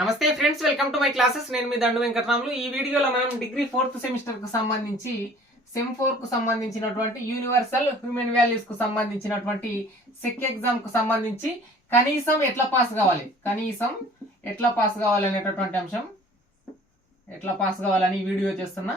నమస్తే friends, welcome to my classes. నేను మీ దండు వెంకటరాములు. ఈ వీడియోలో మనం డిగ్రీ 4th సెమిస్టర్ కు సంబంధించి సెమ్ 4 కు సంబంధించినటువంటి యూనివర్సల్ హ్యూమన్ వాల్యూస్ కు సంబంధించినటువంటి సెక్ ఎగ్జామ్ కు సంబంధించి కనీసం ఎట్లా పాస్ కావాలి అనేటటువంటి అంశం ఎట్లా పాస్ కావాలని ఈ వీడియో చేస్తున్నా.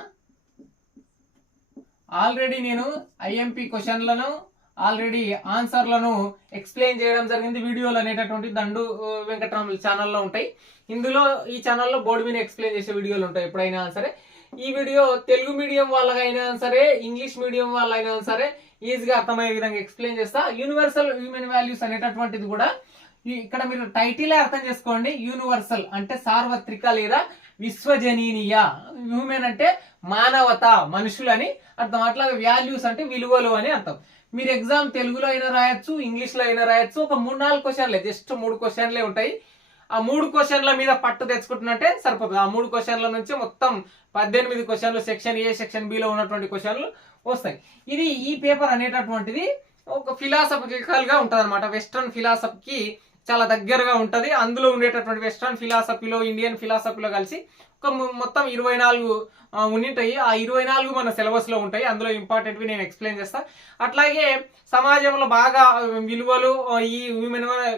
ఆల్రెడీ నేను ఐఎంపీ క్వశ్చన్లను ఆల్రెడీ ఆన్సర్లను ఎక్స్ప్లెయిన్ చేయడం జరిగింది. వీడియోలు అనేటటువంటి దండు వెంకటరాములు ఛానల్లో ఉంటాయి. ఇందులో ఈ ఛానల్లో బోర్డు మీద ఎక్స్ప్లెయిన్ చేసే వీడియోలు ఉంటాయి ఎప్పుడైనా సరే. ఈ వీడియో తెలుగు మీడియం వాళ్ళకైనా సరే, ఇంగ్లీష్ మీడియం వాళ్ళైనా సరే ఈజీగా అర్థమయ్యే విధంగా ఎక్స్ప్లెయిన్ చేస్తా. యూనివర్సల్ హ్యూమన్ వాల్యూస్ అనేటటువంటిది కూడా ఇక్కడ మీరు టైటిలే అర్థం చేసుకోండి. యూనివర్సల్ అంటే సార్వత్రిక లేదా విశ్వజనీయ. హ్యూమన్ అంటే మానవత, మనుషులని అర్థం. అట్లాగే వాల్యూస్ అంటే విలువలు అని అర్థం. మీరు ఎగ్జామ్ తెలుగులో అయినా రాయొచ్చు, ఇంగ్లీష్లో అయినా రాయొచ్చు. ఒక 3-4 క్వశ్చన్లే, జస్ట్ 3 క్వశ్చన్లే ఉంటాయి. ఆ 3 క్వశ్చన్ల మీద పట్టు తెచ్చుకుంటున్నట్టే సరిపోతుంది. ఆ 3 క్వశ్చన్ల నుంచి మొత్తం 18 క్వశ్చన్లు సెక్షన్ ఏ, సెక్షన్ బిలో ఉన్నటువంటి క్వశ్చన్లు వస్తాయి. ఈ పేపర్ అనేటటువంటిది ఒక ఫిలాసఫికల్ గా ఉంటది అనమాట. వెస్ట్రన్ ఫిలాసఫీకి చాలా దగ్గరగా ఉంటది. అందులో ఉండేటటువంటి వెస్ట్రన్ ఫిలాసఫీలో, ఇండియన్ ఫిలాసఫీలో కలిసి ఒక మొత్తం 24 ఉంటాయి. ఆ 24 మన సిలబస్ లో ఉంటాయి. అందులో ఇంపార్టెంట్వి నేను ఎక్స్ప్లెయిన్ చేస్తా. అట్లాగే సమాజంలో బాగా విలువలు, ఈ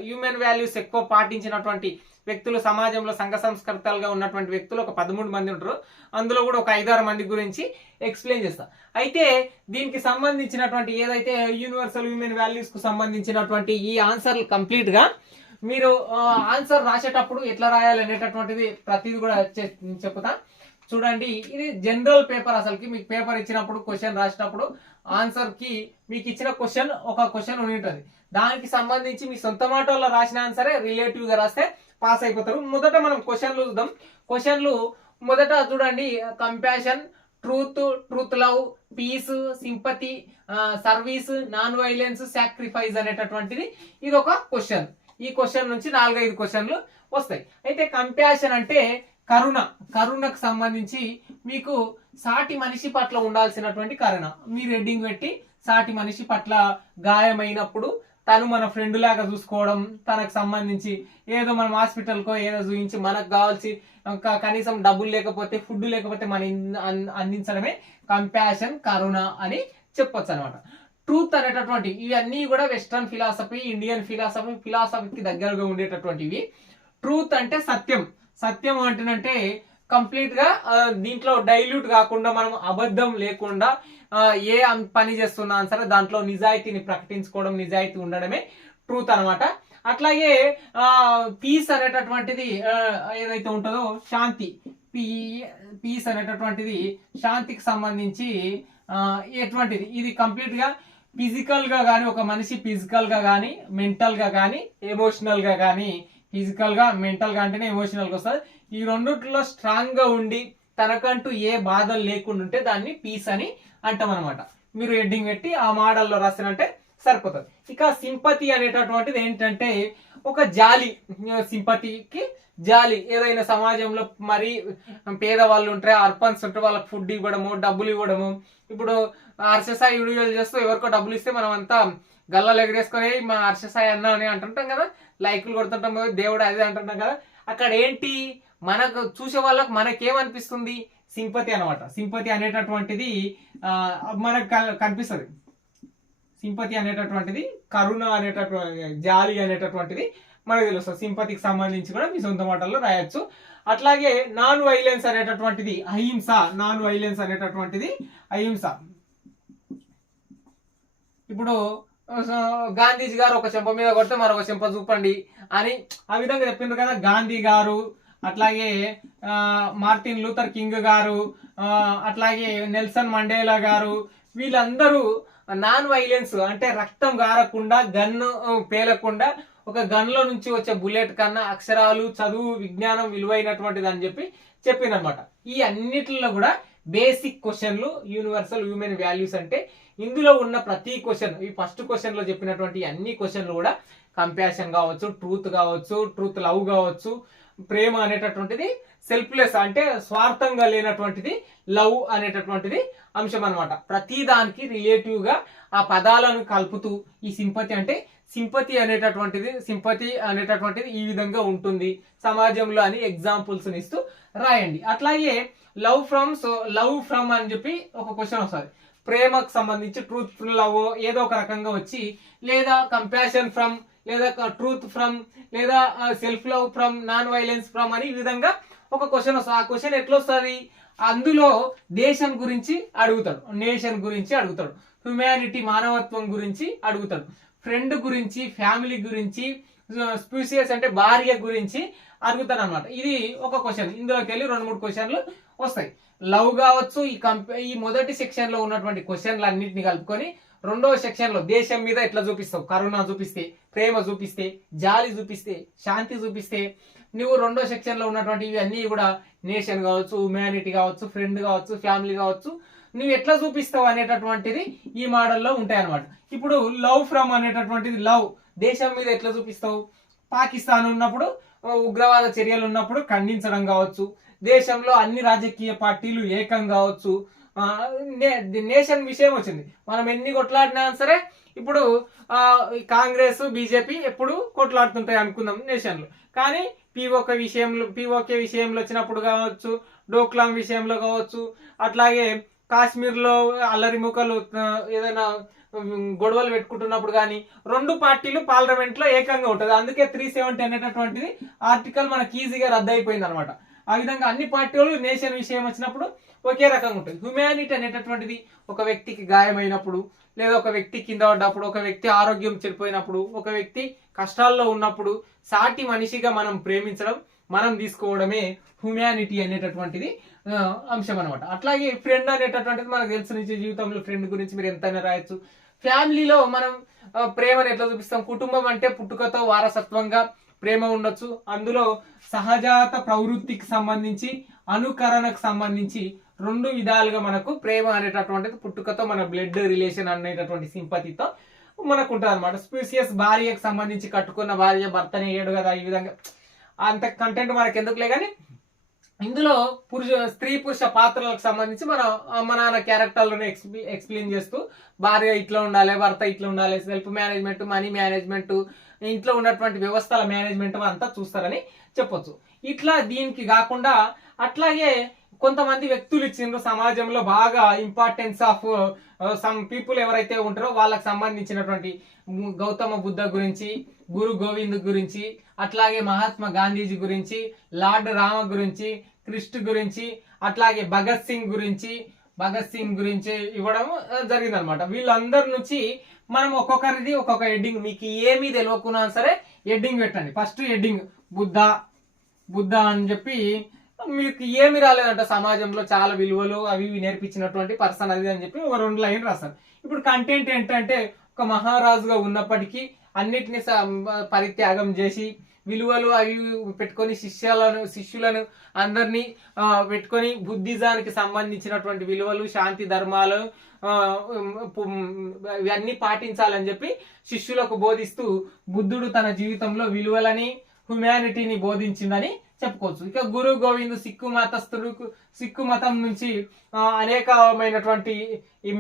హ్యూమన్ వాల్యూస్ ఎక్కువ పాటించినటువంటి వ్యక్తులు, సమాజంలో సంఘ సంస్కర్తలుగా ఉన్నటువంటి వ్యక్తులు ఒక 13 మంది ఉంటారు. అందులో కూడా ఒక 5-6 మంది గురించి ఎక్స్ప్లెయిన్ చేస్తా. అయితే దీనికి సంబంధించినటువంటి ఏదైతే యూనివర్సల్ హ్యూమన్ వాల్యూస్ కు సంబంధించినటువంటి ఈ ఆన్సర్లు కంప్లీట్ గా మీరు ఆన్సర్ రాసేటప్పుడు ఎట్లా రాయాలి అనేటటువంటిది ప్రతిది కూడా చెప్తా. చూడండి, ఇది జనరల్ పేపర్. అసలుకి మీకు పేపర్ ఇచ్చినప్పుడు, క్వశ్చన్ రాసినప్పుడు ఆన్సర్ కి మీకు ఇచ్చిన క్వశ్చన్ ఒక క్వశ్చన్ ఉంటుంది. దానికి సంబంధించి మీ సొంత మాటల్లో రాసిన ఆన్సరే రిలేటివ్ గా రాస్తే పాస్ అయిపోతారు. మొదట మనం క్వశ్చన్లు చూద్దాం. క్వశ్చన్లు మొదట చూడండి. Compassion, truth love, peace, sympathy, service, non violence, sacrifice అనేటటువంటిది ఇది ఒక క్వశ్చన్. ఈ క్వశ్చన్ నుంచి 4-5 క్వశ్చన్లు వస్తాయి. అయితే కంపాషన్ అంటే కరుణకు సంబంధించి మీకు సాటి మనిషి పట్ల ఉండాల్సినటువంటి కరుణ. మీరు హెడ్డింగ్ పెట్టి సాటి మనిషి పట్ల గాయమైనప్పుడు తను మన ఫ్రెండ్ లాగా చూసుకోవడం, తనకు సంబంధించి ఏదో మనం హాస్పిటల్కో ఏదో చూపించి మనకు కావాల్సి కనీసం డబ్బులు లేకపోతే, ఫుడ్ లేకపోతే మనం అందించడమే కంపాషన్, కరుణ అని చెప్పొచ్చు అనమాట. ట్రూత్ అనేటటువంటి ఇవన్నీ కూడా వెస్ట్రన్ ఫిలాసఫీ, ఇండియన్ ఫిలాసఫీకి దగ్గరగా ఉండేటటువంటివి. ట్రూత్ అంటే సత్యం అంటేనంటే కంప్లీట్ గా దీంట్లో డైల్యూట్ కాకుండా, మనం అబద్ధం లేకుండా ఏ పని చేస్తున్నా సరే దాంట్లో నిజాయితీని ప్రకటించుకోవడం, నిజాయితీ ఉండడమే ట్రూత్ అనమాట. అట్లాగే పీస్ అనేటటువంటిది ఏదైతే ఉంటుందో శాంతి, పీస్ అనేటటువంటిది శాంతికి సంబంధించి ఎటువంటిది, ఇది కంప్లీట్ గా ఫిజికల్ గా కానీ, ఒక మనిషి ఫిజికల్ గా కానీ, మెంటల్ గా కానీ, ఎమోషనల్ గా కానీ, ఫిజికల్ గా మెంటల్ గా అంటేనే ఎమోషనల్ గా వస్తుంది. ఈ రెండిట్లో స్ట్రాంగ్ గా ఉండి తనకంటూ ఏ బాధలు లేకుండా ఉంటే దాన్ని పీస్ అని అంటాం అనమాట. మీరు హెడ్డింగ్ పెట్టి ఆ మోడల్లో రాసినంటే సరిపోతుంది. ఇక సింపతి అనేటటువంటిది ఏంటంటే ఒక జాలి. సింపతికి జాలి. ఏదైనా సమాజంలో మరి పేదవాళ్ళు ఉంటారు, అర్పన్స్ ఉంటారు, వాళ్ళకి ఫుడ్ ఇవ్వడము, డబ్బులు ఇవ్వడము. ఇప్పుడు హర్షసాయి వీడియోలు చేస్తూ ఎవరికో డబ్బులు ఇస్తే మనం అంతా గల్లాలు ఎగరేసుకొని మా హర్షసాయి అన్న అని అంటుంటాం కదా, లైకులు కొడుతుంటాం కదా, దేవుడు అదే అంటుంటాం కదా. అక్కడ ఏంటి, మనకు చూసే వాళ్ళకి మనకేమనిపిస్తుంది? సింపతి అనమాట. సింపతి అనేటటువంటిది మనకు కనిపిస్తుంది. సింపతి అనేటటువంటిది, కరుణ అనేటటువంటి, జాలి అనేటటువంటిది మనకు తెలుస్తుంది. సింపతికి సంబంధించి కూడా మీ సొంత మాటల్లో రాయొచ్చు. అట్లాగే నాన్ వైలెన్స్ అనేటటువంటిది అహింస. నాన్ వైలెన్స్ అనేటటువంటిది అహింస. ఇప్పుడు గాంధీజీ గారు ఒక చెంప మీద కొడితే మరొక చెంప చూపండి అని ఆ విధంగా చెప్పిండ్రు కదా గాంధీ గారు. అట్లాగే మార్టిన్ లూథర్ కింగ్ గారు, అట్లాగే నెల్సన్ మండేలా గారు. వీళ్ళందరూ నాన్ వైలెన్స్ అంటే రక్తం గారకుండా, గన్ను పేలకుండా, ఒక గన్ లో నుంచి వచ్చే బుల్లెట్ కన్నా అక్షరాలు, చదువు, విజ్ఞానం విలువైనటువంటిది అని చెప్పిందనమాట. ఈ అన్నిటిలో కూడా బేసిక్ క్వశ్చన్లు యూనివర్సల్ హ్యూమన్ వాల్యూస్ అంటే ఇందులో ఉన్న ప్రతి క్వశ్చన్, ఈ ఫస్ట్ క్వశ్చన్ లో చెప్పినటువంటి అన్ని క్వశ్చన్లు కూడా కంపాషన్ కావచ్చు, ట్రూత్ లవ్ కావచ్చు, ప్రేమ అనేటటువంటిది సెల్ఫ్లెస్ అంటే స్వార్థంగా లేనటువంటిది లవ్ అనేటటువంటిది అంశం అనమాట. ప్రతి దానికి రిలేటివ్ గా ఆ పదాలను కలుపుతూ ఈ సింపతి అంటే సింపతి అనేటటువంటిది ఈ విధంగా ఉంటుంది సమాజంలో అని ఎగ్జాంపుల్స్ ఇస్తూ రాయండి. అట్లాగే లవ్ ఫ్రమ్ అని చెప్పి ఒక క్వశ్చన్ వస్తుంది. ప్రేమకు సంబంధించి ట్రూత్ఫుల్ లవ్ ఏదో ఒక రకంగా వచ్చి, లేదా కంపాషన్ ఫ్రమ్, లేదా ట్రూత్ ఫ్రమ్, లేదా self love from, non violence from అని ఈ విధంగా ఒక క్వశ్చన్ వస్తుంది. ఆ క్వశ్చన్ ఎట్లా వస్తుంది? అందులో దేశం గురించి అడుగుతాడు, నేషన్ గురించి అడుగుతాడు, హ్యుమానిటీ మానవత్వం గురించి అడుగుతాడు, ఫ్రెండ్ గురించి, ఫ్యామిలీ గురించి, స్పీషియస్ అంటే భార్య గురించి అడుగుతాడు అనమాట. ఇది ఒక క్వశ్చన్. ఇందులోకి వెళ్ళి 2-3 క్వశ్చన్లు వస్తాయి. లవ్ కావచ్చు, ఈ మొదటి సెక్షన్ లో ఉన్నటువంటి క్వశ్చన్లు అన్నింటినీ కలుపుకొని రెండవ సెక్షన్ లో దేశం మీద ఎట్లా చూపిస్తావు, కరుణ చూపిస్తే, ప్రేమ చూపిస్తే, జాలి చూపిస్తే, శాంతి చూపిస్తే, నువ్వు రెండో సెక్షన్ లో ఉన్నటువంటి ఇవి అన్ని కూడా నేషన్ కావచ్చు, హ్యుమానిటీ కావచ్చు, ఫ్రెండ్ కావచ్చు, ఫ్యామిలీ కావచ్చు, నువ్వు ఎట్లా చూపిస్తావు అనేటటువంటిది ఈ మోడల్లో ఉంటాయి అనమాట. ఇప్పుడు లవ్ ఫ్రమ్ అనేటటువంటిది, లవ్ దేశం మీద ఎట్లా చూపిస్తావు? పాకిస్తాన్ ఉన్నప్పుడు, ఉగ్రవాద చర్యలు ఉన్నప్పుడు ఖండించడం కావచ్చు, దేశంలో అన్ని రాజకీయ పార్టీలు ఏకం కావచ్చు, నేషన్ విషయం వచ్చింది, మనం ఎన్ని కొట్లాడినా సరే ఇప్పుడు కాంగ్రెస్ బీజేపీ ఎప్పుడు కొట్లాడుతుంటాయి అనుకుందాం నేషన్లు. కానీ పీఓకే విషయంలో వచ్చినప్పుడు కావచ్చు, డోక్లాం విషయంలో కావచ్చు, అట్లాగే కాశ్మీర్లో అల్లరి ముఖలు ఏదైనా గొడవలు పెట్టుకుంటున్నప్పుడు కానీ రెండు పార్టీలు పార్లమెంట్ లో ఏకంగా ఉంటుంది. అందుకే 370 అనేటటువంటిది ఆర్టికల్ మనకి ఈజీగా రద్దు అయిపోయింది అనమాట. ఆ విధంగా అన్ని పార్టీలు నేషన్ విషయం వచ్చినప్పుడు ఒకే రకంగా ఉంటుంది. హ్యుమానిటీ అనేటటువంటిది ఒక వ్యక్తికి గాయమైనప్పుడు, లేదా ఒక వ్యక్తి కింద పడ్డప్పుడు, ఒక వ్యక్తి ఆరోగ్యం చెడిపోయినప్పుడు, ఒక వ్యక్తి కష్టాల్లో ఉన్నప్పుడు సాటి మనిషిగా మనం ప్రేమించడం, మనం తీసుకోవడమే హ్యుమానిటీ అనేటటువంటిది అంశం అనమాట. అట్లాగే ఫ్రెండ్ అనేటటువంటిది మనకు తెలిసిన నిజ జీవితంలో ఫ్రెండ్ గురించి మీరు ఎంతైనా రాయొచ్చు. ఫ్యామిలీలో మనం ప్రేమను ఎట్లా చూపిస్తాం? కుటుంబం అంటే పుట్టుకతో వారసత్వంగా ప్రేమ ఉండొచ్చు. అందులో సహజాత ప్రవృత్తికి సంబంధించి, అనుకరణకు సంబంధించి 2 విధాలుగా మనకు ప్రేమ అనేటటువంటిది పుట్టుకతో మన బ్లడ్ రిలేషన్ అనేటటువంటి సింపతితో మనకు ఉంటుంది అనమాట. స్పీషియస్ భార్యకు సంబంధించి, కట్టుకున్న భార్య భర్తని ఏడు కదా, ఈ విధంగా అంత కంటెంట్ మనకు ఎందుకులే. కానీ ఇందులో స్త్రీ పురుష పాత్రలకు సంబంధించి మన అమ్మ నాన్న క్యారెక్టర్లను ఎక్స్ప్లెయిన్ చేస్తూ భార్య ఇట్లా ఉండాలి, భర్త ఇట్లా ఉండాలి, సెల్ఫ్ మేనేజ్మెంట్, మనీ మేనేజ్మెంట్, ఇంట్లో ఉన్నటువంటి వ్యవస్థల మేనేజ్మెంట్ అంతా చూస్తారని చెప్పొచ్చు. ఇట్లా దీనికి కాకుండా అట్లాగే కొంతమంది వ్యక్తులు ఇచ్చిండ్రు సమాజంలో బాగా ఇంపార్టెన్స్ ఆఫ్ సమ్ పీపుల్ ఎవరైతే ఉంటారో వాళ్ళకి సంబంధించినటువంటి గౌతమ బుద్ధ గురించి, గురు గోవింద్ గురించి, అట్లాగే మహాత్మా గాంధీజీ గురించి, లార్డ్ రామ గురించి, క్రిస్ట్ గురించి, అట్లాగే భగత్ సింగ్ గురించి ఇవ్వడం జరిగింది అనమాట. వీళ్ళందరి నుంచి మనం ఒక్కొక్కరిది ఒక్కొక్క హెడ్డింగ్, మీకు ఏమీ తెలియకున్నా సరే హెడ్డింగ్ పెట్టండి. ఫస్ట్ హెడ్డింగ్ బుద్ధ అని చెప్పి, మీకు ఏమి రాలేదంట సమాజంలో చాలా విలువలు అవి నేర్పించినటువంటి పర్సన్ అది అని చెప్పి ఒక 2 లైన్ రాస్తారు. ఇప్పుడు కంటెంట్ ఏంటంటే, ఒక మహారాజుగా ఉన్నప్పటికీ అన్నిటిని పరిత్యాగం చేసి విలువలు అవి పెట్టుకొని శిష్యులను అందరినీ పెట్టుకొని బుద్ధిజానికి సంబంధించినటువంటి విలువలు, శాంతి ధర్మాలు ఇవన్నీ పాటించాలని చెప్పి శిష్యులకు బోధిస్తూ బుద్ధుడు తన జీవితంలో విలువలని, హ్యుమానిటీని బోధించిందని చెప్పుకోవచ్చు. ఇక గురు గోవింద్ సిక్కు మతం నుంచి అనేకమైనటువంటి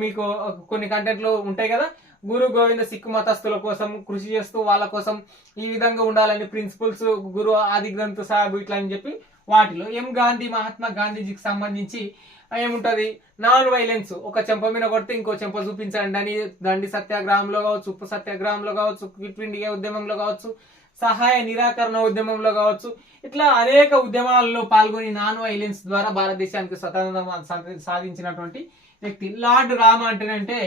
మీకు కొన్ని కంటెంట్లు ఉంటాయి కదా. గురు గోవింద సిక్కు మతస్థుల కోసం కృషి చేస్తూ వాళ్ళ కోసం ఈ విధంగా ఉండాలని ప్రిన్సిపల్స్, గురు ఆది గ్రంథ్ సాహెబ్ ఇట్లా అని చెప్పి వాటిలో మహాత్మా గాంధీజీకి సంబంధించి ఏముంటది? నాన్ వైలెన్స్, ఒక చెంప మీద కొడితే ఇంకో చెంప చూపించండి అని దండి సత్యాగ్రహంలో కావచ్చు, ఉప్పు సత్యాగ్రహంలో కావచ్చు, క్విట్ ఇండియా ఉద్యమంలో కావచ్చు, సహాయ నిరాకరణ ఉద్యమంలో కావచ్చు, ఇట్లా అనేక ఉద్యమాలలో పాల్గొని నాన్ వైలెన్స్ ద్వారా భారతదేశానికి స్వతంత్రం సాధించినటువంటి వ్యక్తి. లార్డ్ రామ అంటేనంటే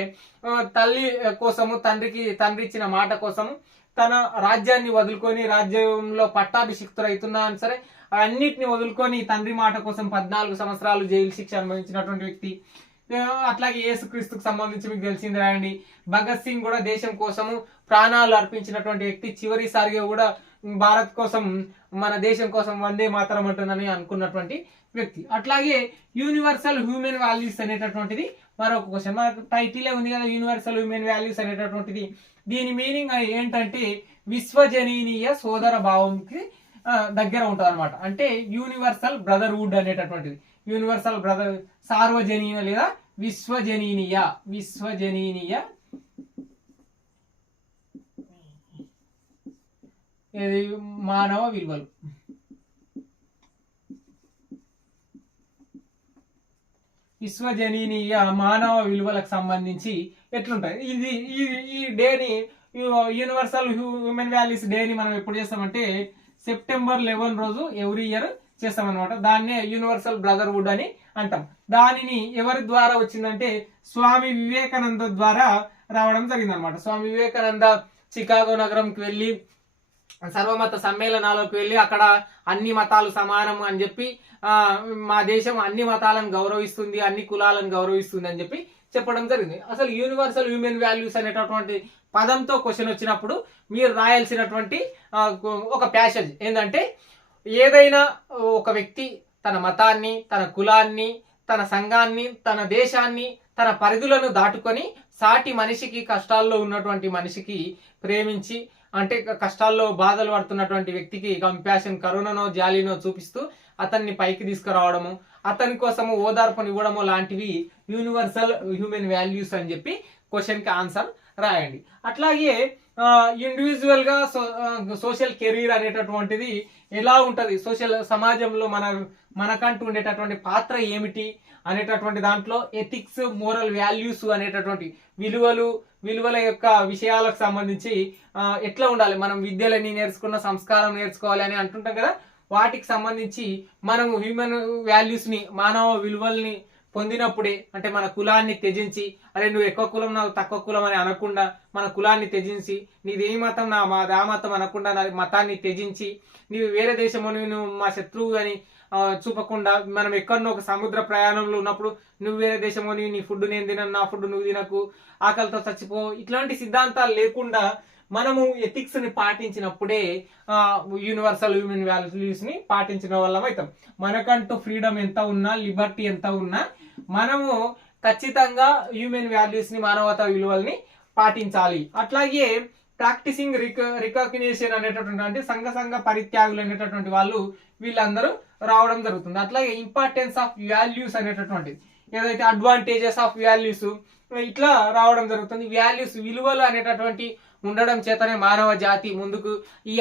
తల్లి కోసము, తండ్రి ఇచ్చిన మాట కోసము తన రాజ్యాన్ని వదులుకొని, రాజ్యంలో పట్టాభిషిక్తులు అవుతున్నా సరే అన్నిటిని వదులుకొని తండ్రి మాట కోసం 14 సంవత్సరాలు జైలు శిక్ష అనుభవించినటువంటి వ్యక్తి. అట్లాగే యేసుక్రీస్తుకు సంబంధించి మీకు తెలిసింది రాయండి. భగత్ సింగ్ కూడా దేశం కోసము ప్రాణాలు అర్పించినటువంటి వ్యక్తి. చివరిసారిగా కూడా భారత్ కోసం, మన దేశం కోసం వందే మాతరం అంటుందని అనుకున్నటువంటి వ్యక్తి. అట్లాగే యూనివర్సల్ హ్యూమన్ వాల్యూస్ అనేటటువంటిది మరొక క్వశ్చన్. మనకు టైటిలే ఉంది కదా, యూనివర్సల్ హ్యూమన్ వాల్యూస్ అనేటటువంటిది. దీని మీనింగ్ ఏంటంటే విశ్వజనీయ సోదర భావంకి దగ్గర ఉంటుంది అనమాట. అంటే యూనివర్సల్ బ్రదర్హుడ్ అనేటటువంటిది, యూనివర్సల్ బ్రదర్, సార్వజనీయ లేదా విశ్వజనీయ ఇది మానవ విలువలు. విశ్వజనీయ మానవ విలువలకు సంబంధించి ఎట్లుంటాయి ఇది ఈ డేని యూనివర్సల్ హ్యూమన్ వాల్యూస్ డేని మనం ఎప్పుడు చేస్తామంటే సెప్టెంబర్ 11 రోజు ఎవ్రీ ఇయర్ చేస్తామన్నమాట. దాన్నే యూనివర్సల్ బ్రదర్హుడ్ అని అంటాం. దానిని ఎవరి ద్వారా వచ్చిందంటే స్వామి వివేకానంద ద్వారా రావడం జరిగింది అనమాట. స్వామి వివేకానంద చికాగో నగరంకి వెళ్ళి సర్వమత సమ్మేళనాలకు వెళ్ళి అక్కడ అన్ని మతాలు సమానం అని చెప్పి మా దేశం అన్ని మతాలను గౌరవిస్తుంది, అన్ని కులాలను గౌరవిస్తుంది అని చెప్పి చెప్పడం జరిగింది. అసలు యూనివర్సల్ హ్యూమన్ వాల్యూస్ అనేటటువంటి పదంతో క్వశ్చన్ వచ్చినప్పుడు మీరు రాయాల్సినటువంటి ఒక ప్యాసేజ్ ఏంటంటే, ఏదైనా ఒక వ్యక్తి తన మతాన్ని, తన కులాన్ని, తన సంఘాన్ని, తన దేశాన్ని, తన పరిధులను దాటుకొని సాటి మనిషికి, కష్టాల్లో ఉన్నటువంటి మనిషికి ప్రేమించి, అంటే కష్టాల్లో బాధలు పడుతున్నటువంటి వ్యక్తికి కంపాషన్, కరుణనో జాలినో చూపిస్తూ అతన్ని పైకి తీసుకురావడము, అతని కోసము ఓదార్పునివ్వడము లాంటివి యూనివర్సల్ హ్యూమన్ వాల్యూస్ అని చెప్పి క్వశ్చన్కి ఆన్సర్ రాయండి. అట్లాగే ఇండివిజువల్ గా సోషల్ కెరీర్ అనేటటువంటిది ఎలా ఉంటది, సోషల్ సమాజంలో మనకంటూ ఉండేటటువంటి పాత్ర ఏమిటి అనేటటువంటి దాంట్లో ఎథిక్స్, మోరల్ వాల్యూస్ అనేటటువంటి విలువల యొక్క విషయాలకు సంబంధించి ఎట్లా ఉండాలి, మనం విద్యలని నేర్చుకున్న సంస్కారం నేర్చుకోవాలి అని అంటుంటాం కదా, వాటికి సంబంధించి మనము హ్యూమన్ వాల్యూస్ ని, మానవ విలువల్ని పొందినప్పుడే, అంటే మన కులాన్ని త్యజించి, అరే నువ్వు ఎక్కువ కులం నాకు తక్కువ కులం అని అనకుండా మన కులాన్ని త్యజించి, నీది ఏ మతం మాది ఆ మతం అనకుండా నా మతాన్ని త్యజించి, నీవు వేరే దేశము నువ్వు మా శత్రువు అని చూపకుండా, మనం ఎక్కడో ఒక సముద్ర ప్రయాణంలో ఉన్నప్పుడు నువ్వు వేరే దేశము నీ ఫుడ్ నేను తినను, నా ఫుడ్ నువ్వు తినకు, ఆకలితో చచ్చిపో, ఇట్లాంటి సిద్ధాంతాలు లేకుండా మనము ఎథిక్స్ ని పాటించినప్పుడే యూనివర్సల్ హ్యూమన్ వాల్యూస్ ని పాటించిన వాళ్ళం అవుతాం. మనకంటూ ఫ్రీడమ్ ఎంత ఉన్నా, లిబర్టీ ఎంత ఉన్నా, మనము ఖచ్చితంగా హ్యూమన్ వాల్యూస్ ని, మానవతా విలువల్ని పాటించాలి. అట్లాగే ప్రాక్టీసింగ్ రికగ్నిషన్ అనేటటువంటి, అంటే సంఘ పరిత్యాగులు అనేటటువంటి వాళ్ళు వీళ్ళందరూ రావడం జరుగుతుంది. అట్లాగే ఇంపార్టెన్స్ ఆఫ్ వాల్యూస్ అనేటటువంటిది, ఏదైతే అడ్వాంటేజెస్ ఆఫ్ వాల్యూస్ ఇట్లా రావడం జరుగుతుంది. వాల్యూస్, విలువలు అనేటటువంటి ఉండడం చేతనే మానవ జాతి ముందుకు ఈ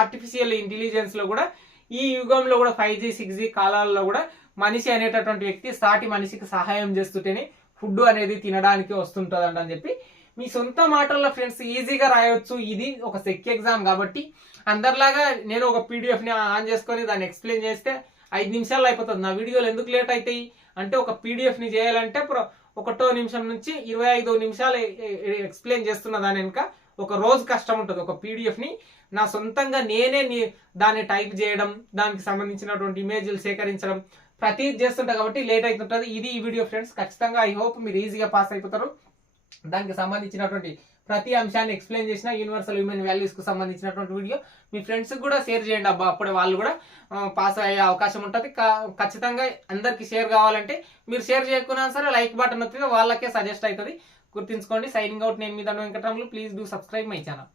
ఆర్టిఫిషియల్ ఇంటెలిజెన్స్ లో కూడా, ఈ యుగంలో కూడా 5G 6G కాలాల్లో కూడా మనిషి అనేటటువంటి వ్యక్తి సాటి మనిషికి సహాయం చేస్తుంటేనే ఫుడ్ అనేది తినడానికి వస్తుంటదండి అని చెప్పి మీ సొంత మాటల్లో ఫ్రెండ్స్ ఈజీగా రాయొచ్చు. ఇది ఒక సెక్ ఎగ్జామ్ కాబట్టి అందరిలాగా నేను ఒక PDF ని ఆన్ చేసుకొని దాన్ని ఎక్స్ప్లెయిన్ చేస్తే 5 నిమిషాల్లో అయిపోతుంది. నా వీడియోలు ఎందుకు లేట్ అవుతాయి అంటే, ఒక PDF ని చేయాలంటే 1 నిమిషం నుంచి 25 నిమిషాలు ఎక్స్ప్లెయిన్ చేస్తున్న దాని వెనుక ఒక రోజు కష్టం ఉంటుంది. ఒక PDF ని నా సొంతంగా నేనే దాన్ని టైప్ చేయడం, దానికి సంబంధించినటువంటి ఇమేజ్లు సేకరించడం ప్రతిదీ చేస్తుంటా కాబట్టి లేట్ అవుతుంటుంది. ఇది ఈ వీడియో ఫ్రెండ్స్. ఖచ్చితంగా ఐ హోప్ మీరు ఈజీగా పాస్ అయిపోతారు. దానికి సంబంధించినటువంటి ప్రతి అంశాన్ని ఎక్స్ప్లెయిన్ చేసిన యూనివర్సల్ హ్యూమన్ వాల్యూస్ కు సంబంధించినటువంటి వీడియో మీ ఫ్రెండ్స్ కూడా షేర్ చేయండి అబ్బా, అప్పుడే వాళ్ళు కూడా పాస్ అయ్యే అవకాశం ఉంటుంది. ఖచ్చితంగా అందరికి షేర్ కావాలంటే మీరు షేర్ చేయకున్నా సరే లైక్ బటన్ వస్తుంది, వాళ్ళకే సజెస్ట్ అవుతుంది. గుర్తుంచుకోండి. Signing out. నేను మీ Dhanu Venkataramulu. Please do subscribe my channel.